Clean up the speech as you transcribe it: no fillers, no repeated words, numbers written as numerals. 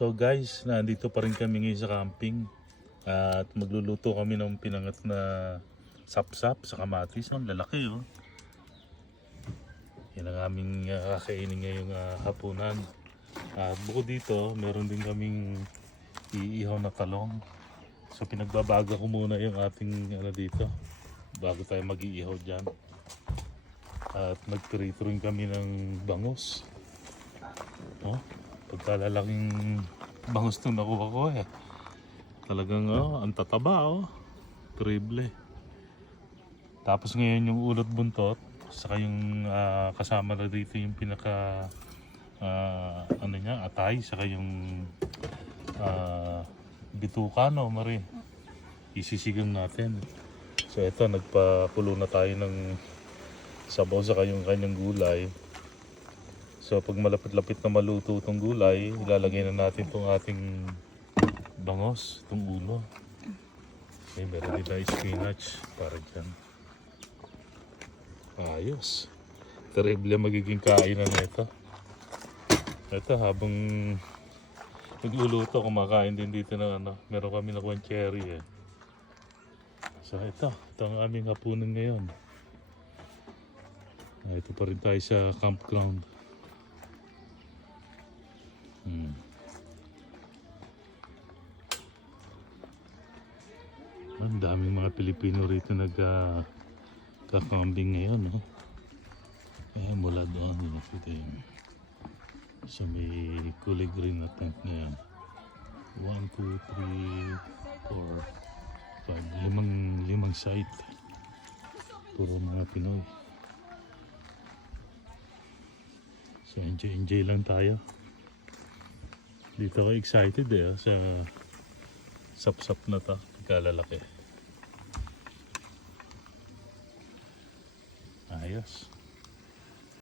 So guys, nandito pa rin kami ngayon sa camping at magluluto kami ng pinangat na sapsap sa kamatis. Ang lalaki oh. Yan ang aming kakainin ngayong hapunan. At bukod dito, meron din kaming iihaw na talong. So pinagbabaga ko muna yung ating dito bago tayo mag-iihaw dyan. At nagpirito rin kami ng bangus. Oh, pagkalalaking bangus itong nakuha ko eh. Talagang ang tataba oh. Terrible. Tapos ngayon yung ulot buntot, saka yung kasama na dito yung pinaka atay, saka yung bituka no, Marie. Isisigang natin. So ito, nagpakulo na tayo ng sabaw saka yung kanyang gulay. So pag malapit-lapit na maluto itong gulay, ilalagay na natin itong ating bangos, itong ulo. Okay, meron din tayo spinach para dyan. Ayos. Terrible magiging kainan na ito. Ito habang nagluluto, kumakain din dito ng meron kami nakuha cherry eh. So ito ang aming hapunan ngayon. Ito pa rin tayo sa campground. Ang daming mga Pilipino rito nagkakambing ngayon, no? Eh, mula doon, nakita yun. So may kulay green na tent na yan. 1, 2, 3, 4, 5, limang site. Puro mga Pinoy. So enjoy lang tayo. Dito ako excited eh sa sapsap na to, kalalaki. Ayos.